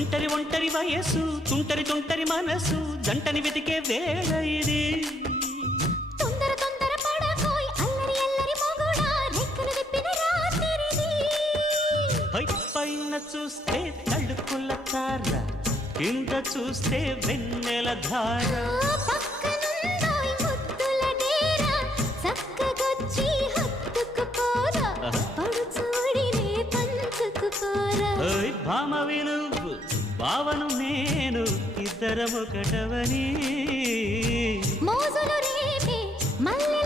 ఒంటరి ఒంటరి వయస్సు తుంటరి తుంటరి మనసు జంటని వెతికే వేళ ఇది తొందర తొందర పడకోయ్ అల్లరి అల్లరి మొగుడా రెక్కలు విప్పిన రాత్రిది పైన చూస్తే తడుకుల తార కింద చూస్తే వెన్నెల ధార పక్కనుందోయ్ ముద్దుల డేరా చక్కగొచ్చి హత్తుకుపోరా పడు చూడినే పంచుకుపోరా భామ విలువు భావను నేను ఇద్దరమొకటవని మోజులు రేపే మల్లె